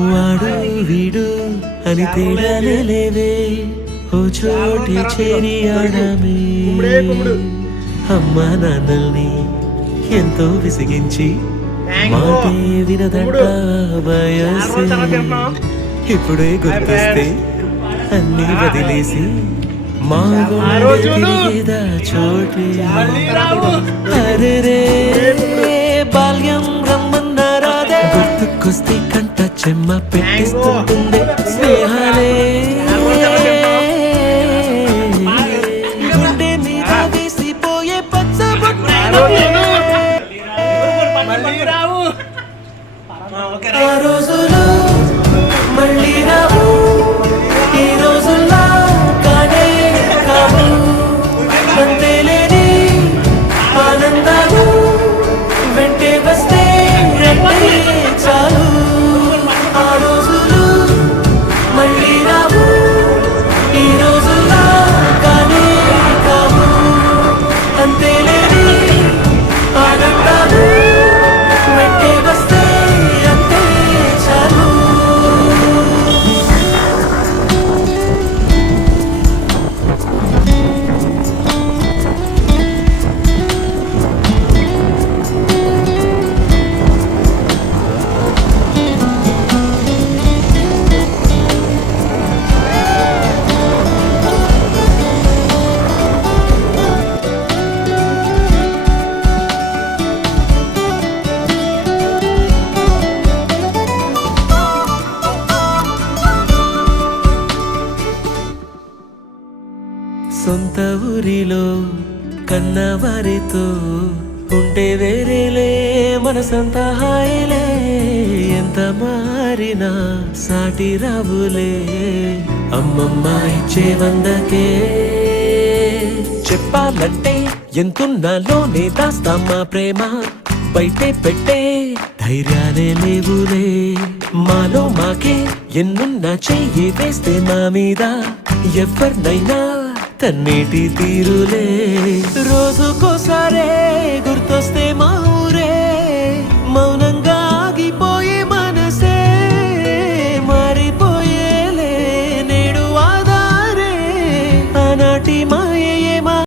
వాడు వీడు అని తేడాలే లేవే ఓ చోటి చేరి ఆడమే అమ్మా నాన్నల్ని ఎంతో విసిగించి మాటే వినదంట వయసే ఇప్పుడే గుర్తొస్తే అన్ని వదిలేసి మా తిరిగేదా చోటే అరే రే బాల్యం రమ్మన్నారాదే గుర్తుకొస్తే కంట చెమ్మ పెట్టిస్తుండే స్నేహాలే గుండె మీద వేసిపోయే ఆ రోజులు మళ్ళీ రావు ఈ రోజుల్లో కానే కావు అంతేలేని ఆనందాలు వెంటే వస్తే రండి చాలు ఆ రోజులు మళ్ళీ రావు ఈ రోజుల్లో కానే కావు అంతేలేని ఆనందాలు వెంటే వస్తే అంతే చాలు సొంత ఊరిలో కన్నవారితో ఉంటే వేరేలే మనసంత హాయిలే ఎంత మారినా సాటి రావులే అమ్మమ్మ ఇచ్చే వందకే చెప్పాలంటే ఎంతున్నాలోనే దాస్తామా ప్రేమ బయటే పెట్టే ధైర్యాలే లేవులే మాలో మాకే ఎన్నున్నా చెయ్యి వేస్తే మా మీద ఎవరినైనా తన్నేటి తీరులే రోజుకోసారే గుర్తొస్తే మా ఊరే